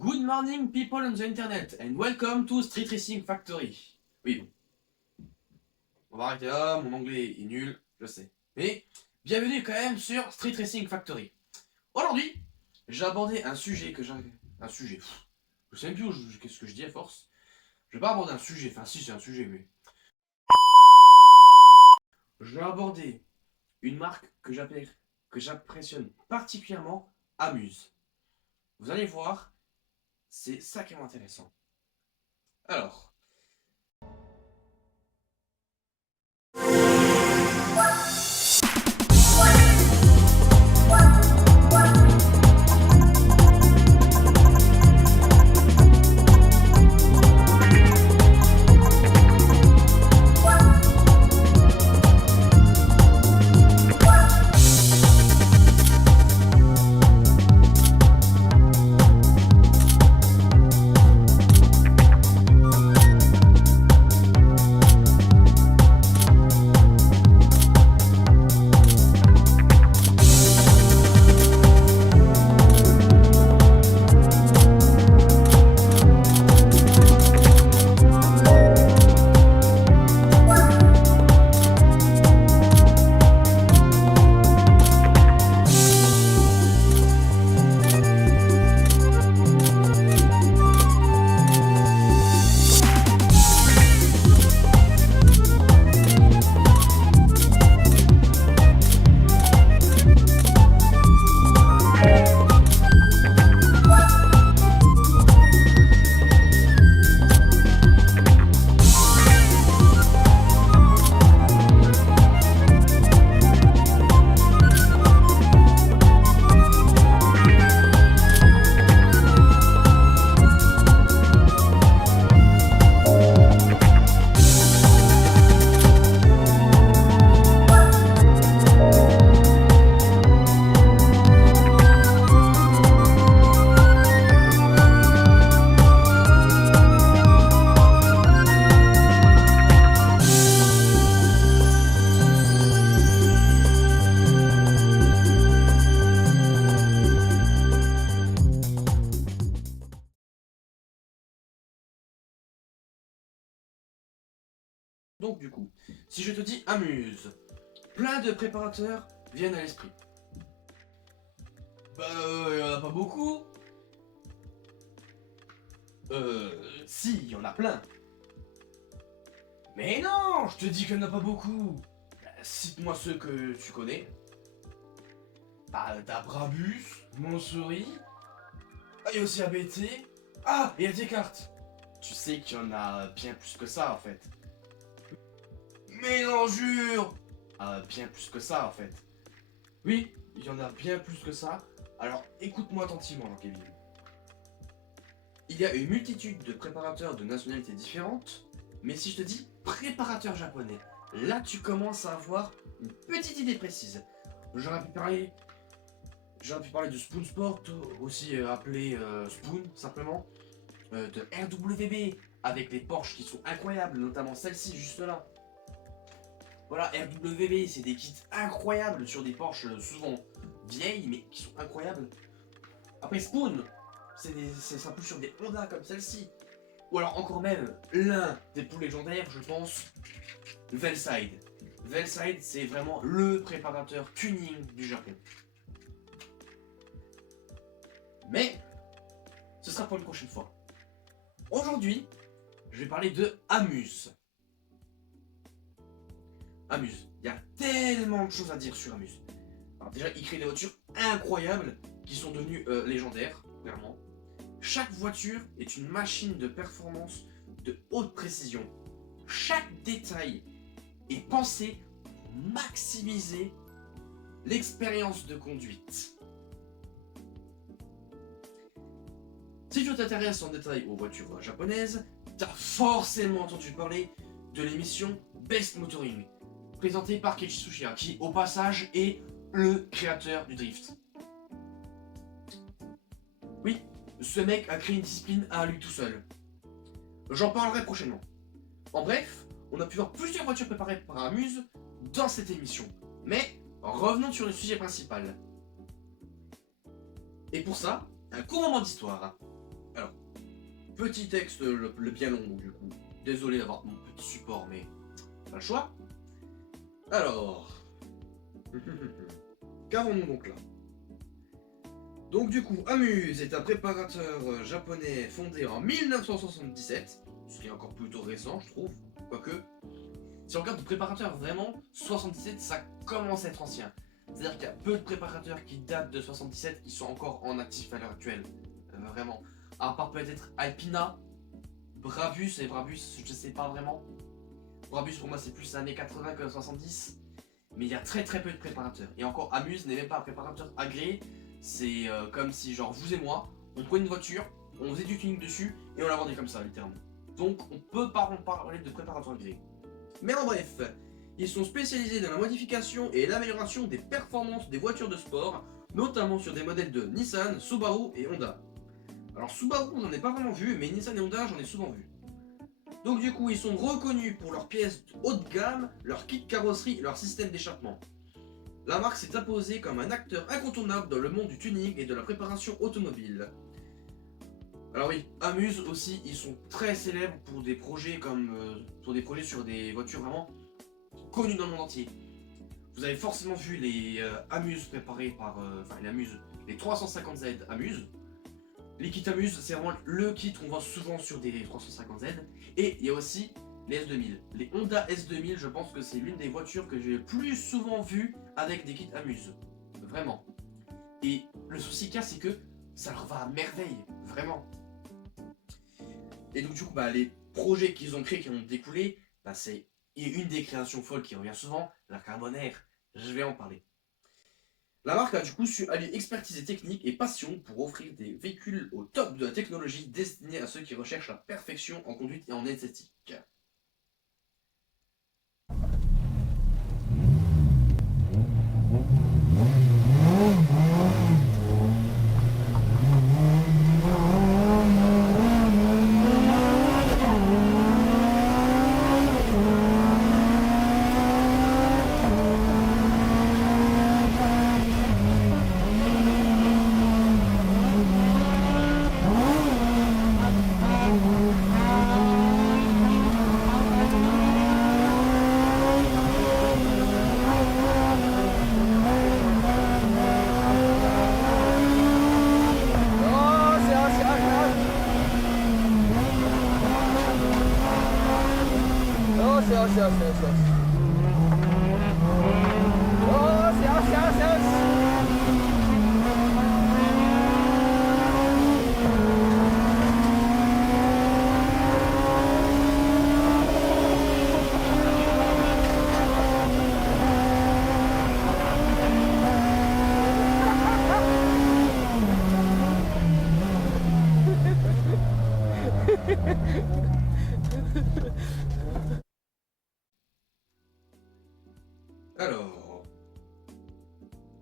Good morning people on the internet and welcome to Street Racing Factory. Oui, bon. On va arrêter là, mon anglais est nul, je sais. Mais bienvenue quand même sur Street Racing Factory. Aujourd'hui, j'ai abordé un sujet que j'ai... Un sujet... Je sais même plus qu'est-ce que je dis à force. Je vais pas aborder un sujet, enfin si c'est un sujet, mais... Je vais aborder une marque que j'apprécie particulièrement, Amuse. Vous allez voir, c'est sacrément intéressant. Alors... Donc du coup, si je te dis Amuse, plein de préparateurs viennent à l'esprit. Bah, y en a pas beaucoup. Si, il y en a plein. Mais non, je te dis qu'il n'y en a pas beaucoup. Bah, cite-moi ceux que tu connais. Bah, t'as Brabus, Montsouris. Ah, il y a aussi ABT. Ah, et il y a Descartes. Tu sais qu'il y en a bien plus que ça en fait. Mais non, jure! Bien plus que ça en fait. Oui, il y en a bien plus que ça. Alors écoute-moi attentivement, Kevin. Il y a une multitude de préparateurs de nationalités différentes, mais si je te dis préparateur japonais, là tu commences à avoir une petite idée précise. J'aurais pu parler de Spoon Sport, aussi appelé Spoon simplement, de RWB avec les Porsche qui sont incroyables, notamment celle-ci juste là. Voilà, RWB, c'est des kits incroyables sur des Porsche souvent vieilles, mais qui sont incroyables. Après Spoon, ça pousse sur des Honda comme celle-ci. Ou alors encore même, l'un des plus légendaires, je pense, Velside. Velside, c'est vraiment le préparateur tuning du Japon. Mais, ce sera pour une prochaine fois. Aujourd'hui, je vais parler de Amuse. Amuse. Il y a tellement de choses à dire sur Amuse. Alors déjà, il crée des voitures incroyables qui sont devenues légendaires, clairement. Chaque voiture est une machine de performance de haute précision. Chaque détail est pensé pour maximiser l'expérience de conduite. Si tu t'intéresses en détail aux voitures japonaises, tu as forcément entendu parler de l'émission Best Motoring, présenté par Keiichi Tsuchiya, qui au passage est le créateur du drift. Oui, ce mec a créé une discipline à lui tout seul. J'en parlerai prochainement. En bref, on a pu voir plusieurs voitures préparées par Amuse dans cette émission. Mais revenons sur le sujet principal. Et pour ça, un court moment d'histoire. petit texte le bien long, donc du coup, désolé d'avoir mon petit support, mais pas le choix. Alors, qu'avons-nous donc là? Donc du coup, Amuse est un préparateur japonais fondé en 1977, ce qui est encore plutôt récent, je trouve, quoique, si on regarde de préparateurs vraiment, 77, ça commence à être ancien. C'est-à-dire qu'il y a peu de préparateurs qui datent de 77 qui sont encore en actif à l'heure actuelle, vraiment. À part peut-être Alpina, Brabus, et Brabus, je sais pas vraiment. Brabus pour moi c'est plus années 80 que 70, mais il y a très peu de préparateurs. Et encore, Amuse n'est même pas un préparateur agréé. C'est comme si, genre, vous et moi, on prenait une voiture, on faisait du tuning dessus et on la vendait comme ça, littéralement. Donc, on peut pas parler de préparateur agréé. Mais en bref, ils sont spécialisés dans la modification et l'amélioration des performances des voitures de sport, notamment sur des modèles de Nissan, Subaru et Honda. Alors, Subaru, j'en ai pas vraiment vu, mais Nissan et Honda, j'en ai souvent vu. Donc, du coup, ils sont reconnus pour leurs pièces haut de gamme, leur kit carrosserie et leur système d'échappement. La marque s'est imposée comme un acteur incontournable dans le monde du tuning et de la préparation automobile. Alors oui, Amuse aussi, ils sont très célèbres pour des projets comme sur des voitures vraiment connues dans le monde entier. Vous avez forcément vu les Amuse préparés par, les 350Z Amuse. Les kits Amuse, c'est vraiment le kit qu'on voit souvent sur des 350Z. Et il y a aussi les S2000. Les Honda S2000, je pense que c'est l'une des voitures que j'ai le plus souvent vues avec des kits Amuse. Vraiment. Et le souci qu'il y a, c'est que ça leur va à merveille. Vraiment. Et donc du coup, les projets qu'ils ont créés, qui ont découlé, c'est une des créations folles qui revient souvent, la Carbonaire. Je vais en parler. La marque a du coup su allier expertise technique et passion pour offrir des véhicules au top de la technologie destinés à ceux qui recherchent la perfection en conduite et en esthétique.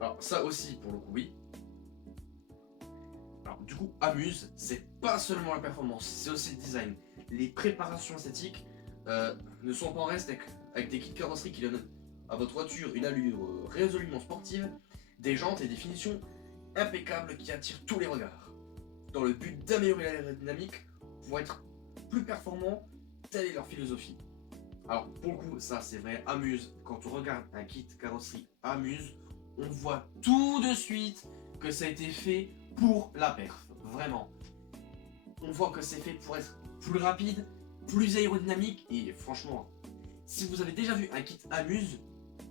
Alors ça aussi pour le coup oui. Alors du coup Amuse, c'est pas seulement la performance, c'est aussi le design. Les préparations esthétiques ne sont pas en reste avec des kits carrosserie qui donnent à votre voiture une allure résolument sportive, des jantes et des finitions impeccables qui attirent tous les regards. Dans le but d'améliorer l'aérodynamique pour être plus performant, telle est leur philosophie. Alors pour le coup, ça c'est vrai, Amuse, quand on regarde un kit carrosserie Amuse, on voit tout de suite que ça a été fait pour la perf, vraiment. On voit que c'est fait pour être plus rapide, plus aérodynamique, et franchement, si vous avez déjà vu un kit Amuse,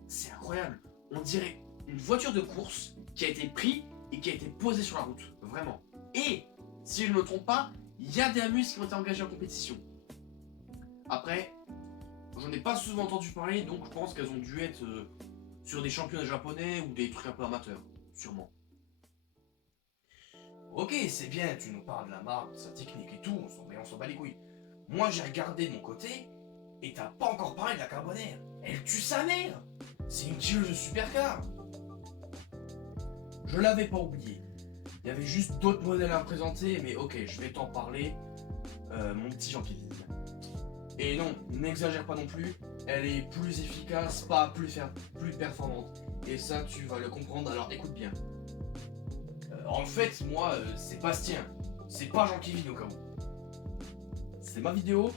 c'est incroyable. On dirait une voiture de course qui a été prise et qui a été posée sur la route, vraiment. Et, si je ne me trompe pas, il y a des Amuse qui ont été engagés en compétition. Après, j'en ai pas souvent entendu parler, donc je pense qu'elles ont dû être sur des championnats japonais ou des trucs un peu amateurs, sûrement. Ok, c'est bien, tu nous parles de la marque, de sa technique et tout, on s'en bat les couilles. Moi j'ai regardé de mon côté, et t'as pas encore parlé de la Carbonaire. Elle tue sa mère. C'est une tueuse de supercar. Je l'avais pas oublié. Il y avait juste d'autres modèles à présenter, mais ok, je vais t'en parler, mon petit Jean-Kévin. Et non, n'exagère pas non plus, elle est plus efficace, pas plus performante. Et ça, tu vas le comprendre, alors écoute bien. En fait, moi, c'est Bastien, c'est pas Jean-Kévin au cas où. c'est ma vidéo,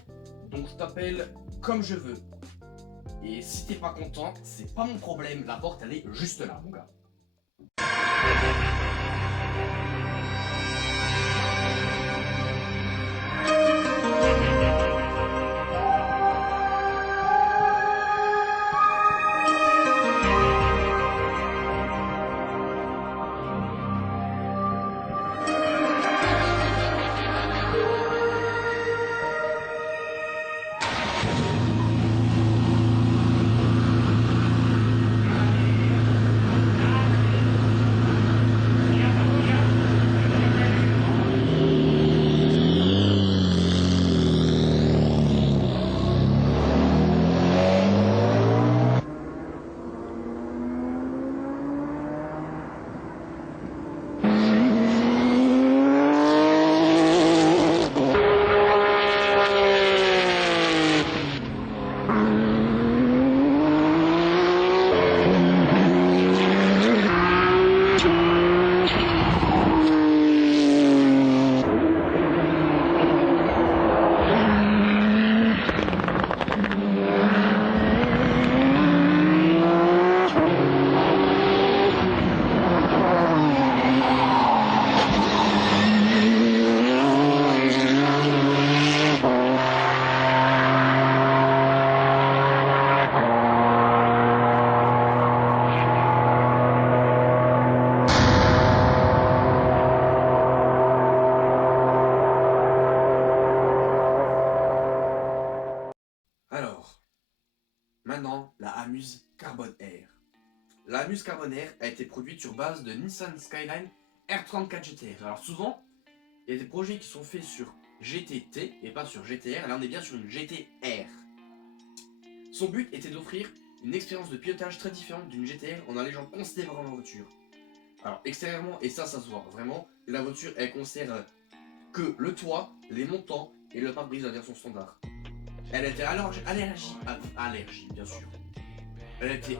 donc je t'appelle comme je veux. Et si t'es pas content, c'est pas mon problème, la porte elle est juste là, mon gars. Alors, maintenant, la Amuse Carbon Air. La Amuse Carbon Air a été produite sur base de Nissan Skyline R34 GTR. Alors souvent, il y a des projets qui sont faits sur GTT et pas sur GTR. Là, on est bien sur une GTR. Son but était d'offrir une expérience de pilotage très différente d'une GTR en allégeant considérablement la voiture. Alors extérieurement, et ça se voit vraiment, la voiture elle conserve que le toit, les montants et le pare-brise de la version standard. Elle était allergie, bien sûr. Elle était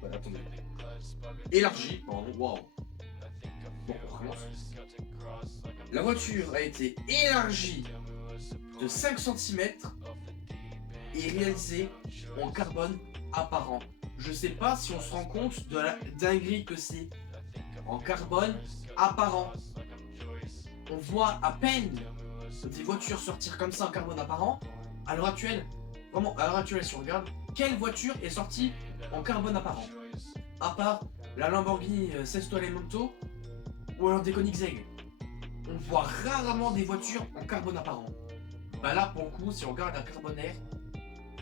attendez. Élargie, pardon, waouh. Bon, on recommence. La voiture a été élargie de 5 cm et réalisée en carbone apparent. Je sais pas si on se rend compte de la dinguerie que c'est. En carbone apparent. On voit à peine des voitures sortir comme ça en carbone apparent. À l'heure actuelle, vraiment, à l'heure actuelle, si on regarde, quelle voiture est sortie en carbone apparent? À part la Lamborghini Sesto Elemento ou alors des Koenigsegg. On voit rarement des voitures en carbone apparent. Bah là, pour le coup, si on regarde la Carbon Air,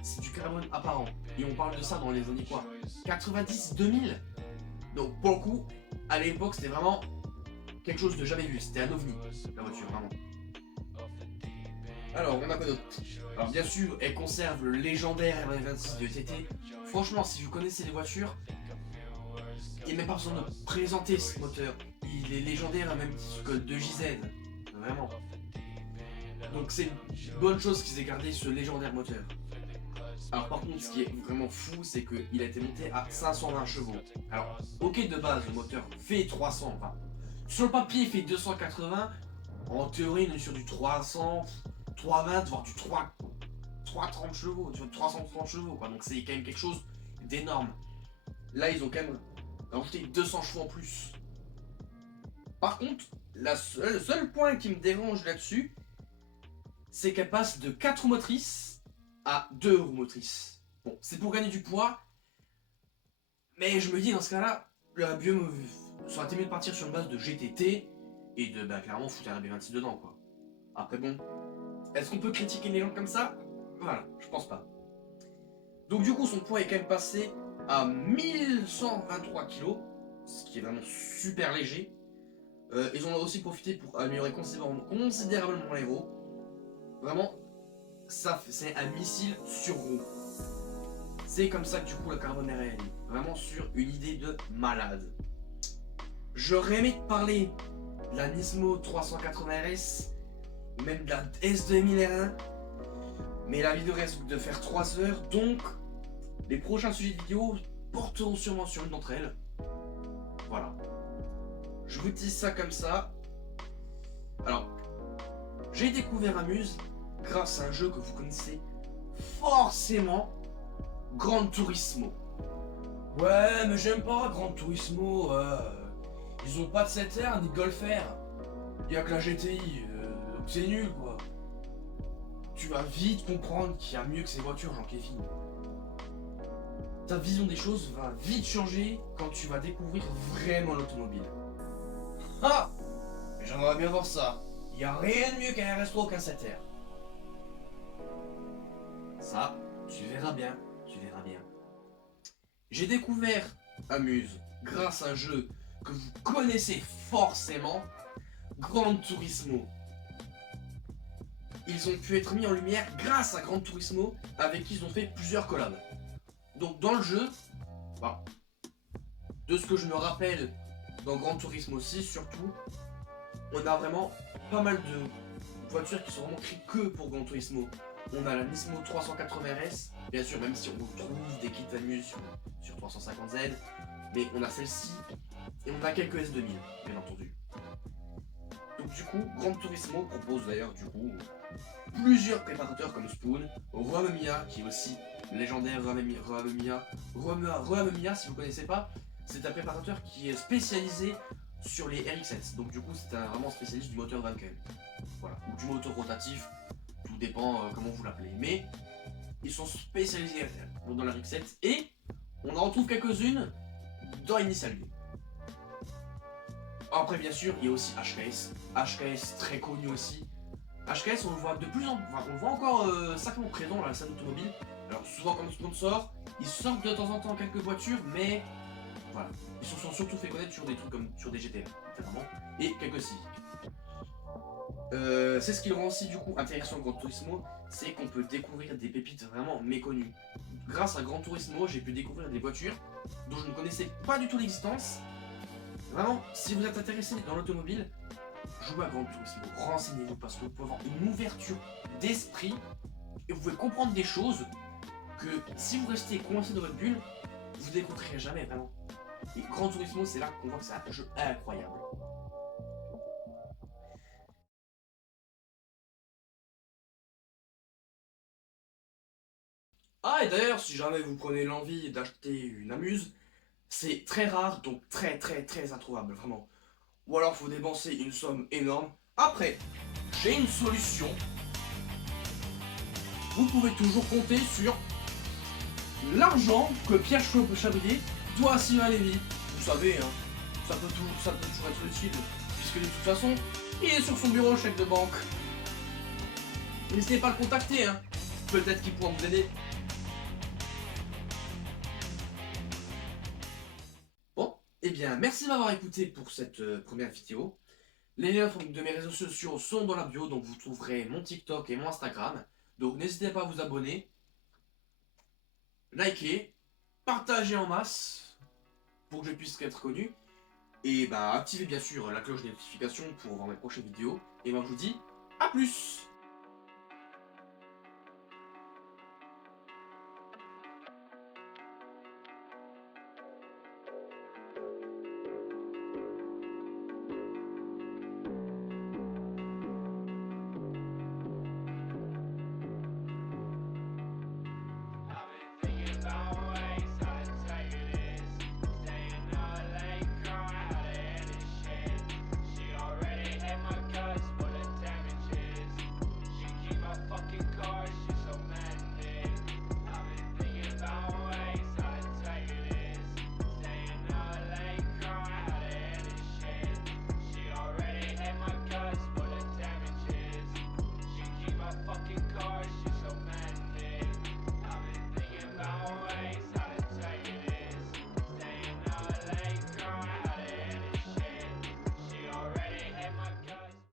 c'est du carbone apparent. Et on parle de ça dans les années quoi, 90-2000. Donc pour le coup, à l'époque, c'était vraiment quelque chose de jamais vu. C'était un ovni, la voiture, vraiment. Alors, on a quoi d'autre? Alors bien sûr, elle conserve le légendaire R26 de TT. Franchement, si vous connaissez les voitures, il n'y a même pas besoin de présenter ce moteur. Il est légendaire, même titre que le 2JZ. Vraiment. Donc c'est une bonne chose qu'ils aient gardé ce légendaire moteur. Alors par contre, ce qui est vraiment fou, c'est qu'il a été monté à 520 chevaux. Alors, ok, de base, le moteur fait 300. Enfin, sur le papier, il fait 280. En théorie, on est sur du 300, 320, voire du 330 chevaux, 330 chevaux, quoi. Donc c'est quand même quelque chose d'énorme. Là, ils ont quand même rajouté 200 chevaux en plus. Par contre, le seul point qui me dérange là-dessus, c'est qu'elle passe de 4 roues motrices à 2 roues motrices. Bon, c'est pour gagner du poids, mais je me dis dans ce cas-là, ça aurait été mieux de partir sur une base de GTT et de clairement foutre un B26 dedans, quoi. Après bon, est-ce qu'on peut critiquer les gens comme ça? Voilà, je pense pas. Donc du coup, son poids est quand même passé à 1123 kg, ce qui est vraiment super léger. Ils en ont aussi profité pour améliorer considérablement l'aéro. Vraiment, ça c'est un missile sur roue. C'est comme ça que du coup la Carbon Air est vraiment sur une idée de malade. J'aurais aimé te parler de la Nismo 380 RS ou même de la S2000 R1, mais la vidéo risque de faire 3 heures, donc les prochains sujets de vidéo porteront sûrement sur une d'entre elles. Voilà. Je vous dis ça comme ça. Alors, J'ai découvert Amuse grâce à un jeu que vous connaissez forcément, Gran Turismo. Ouais, mais j'aime pas Gran Turismo, ils ont pas de 7R ni de Golfer. Y'a que la GTI, donc c'est nul quoi. Tu vas vite comprendre qu'il y a mieux que ces voitures, Jean-Kévin. Ta vision des choses va vite changer quand tu vas découvrir vraiment l'automobile. Ah! J'aimerais bien voir ça. Y a rien de mieux qu'un resto qu'un 7R. Ça, tu verras bien, tu verras bien. J'ai découvert Amuse grâce à un jeu que vous connaissez forcément, Gran Turismo. Ils ont pu être mis en lumière grâce à Gran Turismo, avec qui ils ont fait plusieurs collabs. Donc dans le jeu, bah, de ce que je me rappelle dans Gran Turismo 6 surtout, on a vraiment pas mal de voitures qui sont vraiment créées que pour Gran Turismo. On a la Nismo 380 RS, bien sûr, même si on trouve des kits Amuse sur 350Z, mais on a celle-ci et on a quelques S2000, bien entendu. Donc du coup, Gran Turismo propose d'ailleurs du coup plusieurs préparateurs comme Spoon, Ruamamiya qui est aussi légendaire, Ruamamiya, si vous connaissez pas, c'est un préparateur qui est spécialisé sur les RX-7, donc du coup c'est un vraiment spécialiste du moteur Wankel, voilà, ou du moteur rotatif, tout dépend comment vous l'appelez, mais ils sont spécialisés dans la RX-7 et on en retrouve quelques-unes dans Initial D. Après bien sûr il y a aussi HKS très connu aussi. HKS on le voit de plus en plus, enfin, on le voit encore sacrément présent dans la scène automobile. Alors souvent comme sponsor, ils sortent de temps en temps quelques voitures, mais voilà, ils se sont surtout fait connaître sur des trucs comme sur des GTA, notamment, et quelques Civic. C'est ce qui le rend aussi du coup intéressant Gran Turismo, c'est qu'on peut découvrir des pépites vraiment méconnues. Grâce à Gran Turismo, j'ai pu découvrir des voitures dont je ne connaissais pas du tout l'existence. Vraiment, si vous êtes intéressé dans l'automobile, jouez à Gran Turismo, renseignez-vous parce que vous pouvez avoir une ouverture d'esprit et vous pouvez comprendre des choses que si vous restez coincé dans votre bulle, vous n'écouterez jamais vraiment. Et Gran Turismo, c'est là qu'on voit que c'est un jeu incroyable. Ah, et d'ailleurs, si jamais vous prenez l'envie d'acheter une Amuse, c'est très rare, donc très introuvable, vraiment. Ou alors faut dépenser une somme énorme. Après, j'ai une solution. Vous pouvez toujours compter sur l'argent que Pierre Chabrier doit à Sylvain Lévy. Vous savez, hein, ça peut toujours être utile, puisque de toute façon, il est sur son bureau, chèque de banque. N'hésitez pas à le contacter, hein. Peut-être qu'il pourra vous aider. Bon, eh bien, merci de m'avoir écouté pour cette première vidéo. Les liens de mes réseaux sociaux sont dans la bio, donc vous trouverez mon TikTok et mon Instagram. Donc n'hésitez pas à vous abonner, liker, partager en masse pour que je puisse être connu. Et bah activez bien sûr la cloche de notification pour voir mes prochaines vidéos. Et ben je vous dis à plus.